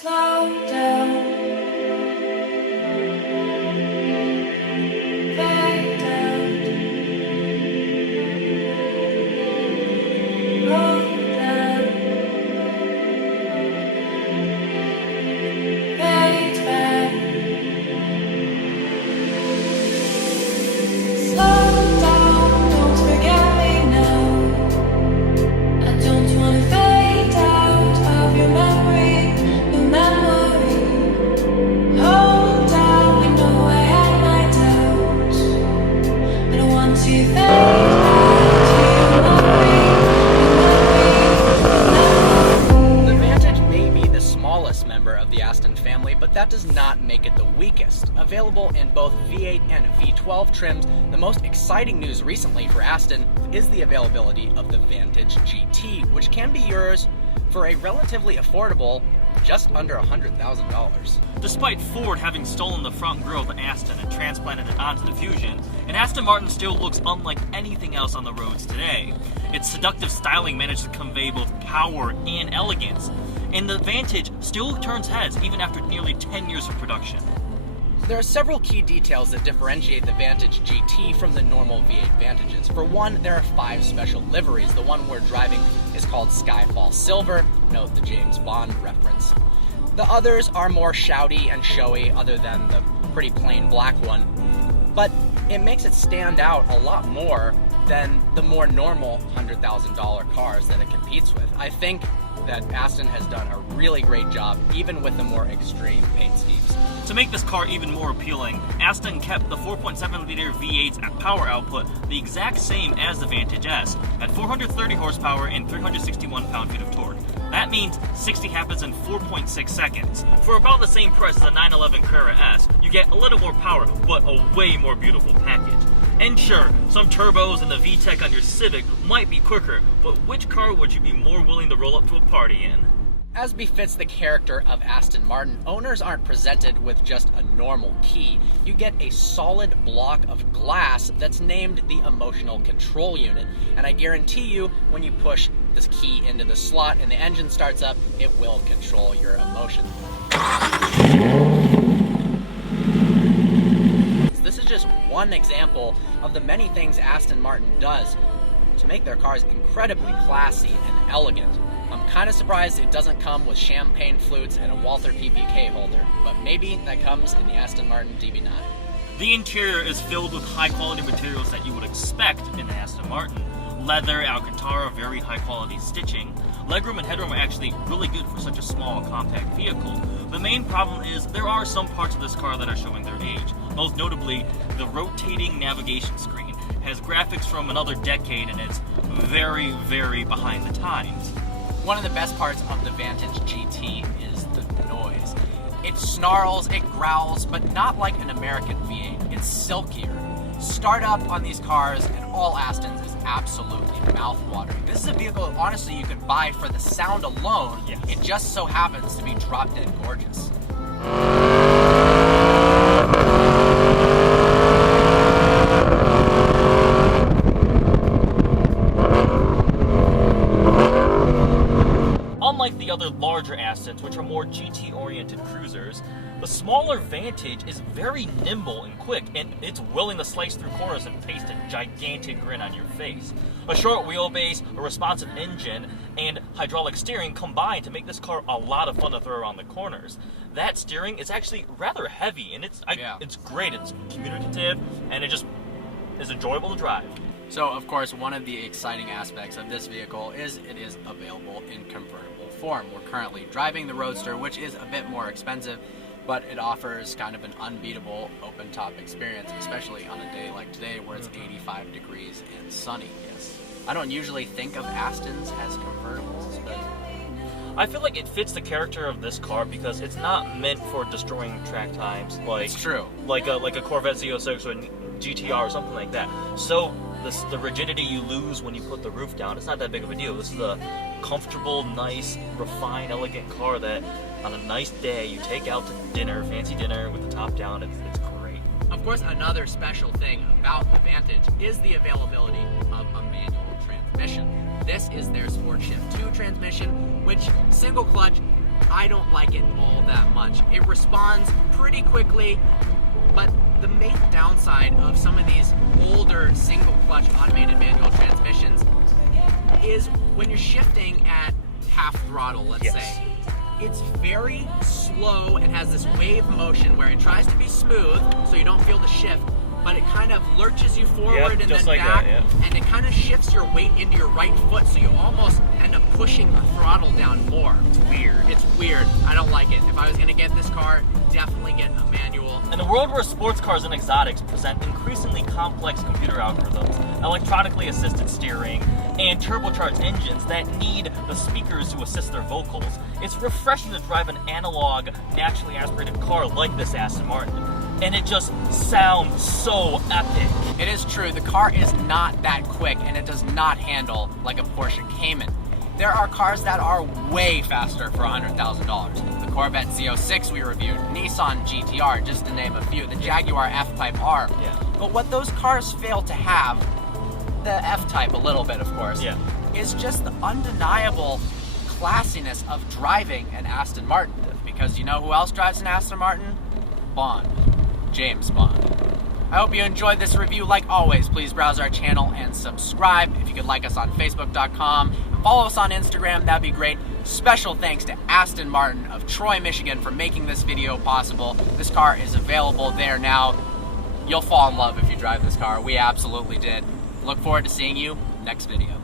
Slow down. Fade out. Roll down. Fade back. Slow down, don't forget me now. I don't wanna fade out of your memory. Hold down, I know I had my doubts, but I want to fade back to your memory. The Vantage may be the smallest member of the Aston family, but that does not make it the weakest. Available in both V8 and V12 trims, the most exciting news recently for Aston is the availability of the Vantage GT, which can be yours for a relatively affordable just under $100,000. Despite Ford having stolen the front grille of the Aston and transplanted it onto the Fusion, an Aston Martin still looks unlike anything else on the roads today. Its seductive styling managed to convey both power and elegance, and the Vantage still turns heads even after nearly 10 years of production. There are several key details that differentiate the Vantage GT from the normal V8 Vantages. For one, there are 5 special liveries. The one we're driving is called Skyfall Silver. Note the James Bond reference. The others are more shouty and showy, other than the pretty plain black one. But it makes it stand out a lot more than the more normal $100,000 cars that it competes with. I think that Aston has done a really great job, even with the more extreme paint schemes. To make this car even more appealing, Aston kept the 4.7-liter V8's power output the exact same as the Vantage S, at 430 horsepower and 361 pound-feet of torque. That means 60 happens in 4.6 seconds. For about the same price as the 911 Carrera S, you get a little more power, but a way more beautiful package. And sure, some turbos and the VTEC on your Civic might be quicker, but which car would you be more willing to roll up to a party in? As befits the character of Aston Martin, owners aren't presented with just a normal key. You get a solid block of glass that's named the Emotional Control Unit. And I guarantee you, when you push this key into the slot and the engine starts up, it will control your emotions. This is just one example of the many things Aston Martin does to make their cars incredibly classy and elegant. I'm kind of surprised it doesn't come with champagne flutes and a Walther PPK holder, but maybe that comes in the Aston Martin DB9. The interior is filled with high-quality materials that you would expect in an Aston Martin. Leather, Alcantara, very high-quality stitching. Legroom and headroom are actually really good for such a small, compact vehicle. The main problem is there are some parts of this car that are showing their age. Most notably, the rotating navigation screen has graphics from another decade and it's very, very behind the times. One of the best parts of the Vantage GT is the noise. It snarls, it growls, but not like an American V8. It's silkier. Startup on these cars and all Astons is absolutely mouth-watering. This is a vehicle, honestly, you could buy for the sound alone. Yes. It just so happens to be drop-dead gorgeous. Unlike the other larger Astons, which are more GT-oriented cruisers, the smaller Vantage is very nimble and quick, and it's willing to slice through corners and paste a gigantic grin on your face. A short wheelbase, a responsive engine, and hydraulic steering combine to make this car a lot of fun to throw around the corners. That steering is actually rather heavy, and it's great. It's communicative, and it just is enjoyable to drive. So, of course, one of the exciting aspects of this vehicle is it is available in convertible form. We're currently driving the Roadster, which is a bit more expensive, but it offers kind of an unbeatable open-top experience, especially on a day like today where it's 85 degrees and sunny. Yes. I don't usually think of Astons as convertibles, but I feel like it fits the character of this car because it's not meant for destroying track times like it's true. Like a Corvette Z06 or a GTR or something like that. So the rigidity you lose when you put the roof down, it's not that big of a deal. This is a comfortable, nice, refined, elegant car that on a nice day you take out to dinner, fancy dinner with the top down. It's great. Of course, another special thing about the Vantage is the availability of a manual transmission. This is their Sport Shift 2 transmission, which single clutch I don't like it all that much. It responds pretty quickly, but the main downside of some of these older single clutch automated manual transmissions is when you're shifting at half throttle, let's say. It's very slow and has this wave motion where it tries to be smooth so you don't feel the shift, but it kind of lurches you forward and then like back, that, and it kind of shifts your weight into your right foot, so you almost end up pushing the throttle down more. It's weird. It's weird. I don't like it. If I was going to get this car, definitely get a manual. In a world where sports cars and exotics present increasingly complex computer algorithms, electronically assisted steering, and turbocharged engines that need the speakers to assist their vocals, it's refreshing to drive an analog, naturally aspirated car like this Aston Martin. And it just sounds so epic. It is true, the car is not that quick, and it does not handle like a Porsche Cayman. There are cars that are way faster for $100,000. The Corvette Z06 we reviewed, Nissan GTR, just to name a few, the Jaguar F-Type R. But what those cars fail to have, the F-Type a little bit of course, is just the undeniable classiness of driving an Aston Martin. Because you know who else drives an Aston Martin? Bond. James Bond. I hope you enjoyed this review. Like always, please browse our channel and subscribe. If you could like us on Facebook.com, follow us on Instagram, that'd be great. Special thanks to Aston Martin of Troy, Michigan for making this video possible. This car is available there now. You'll fall in love if you drive this car. We absolutely did. Look forward to seeing you next video.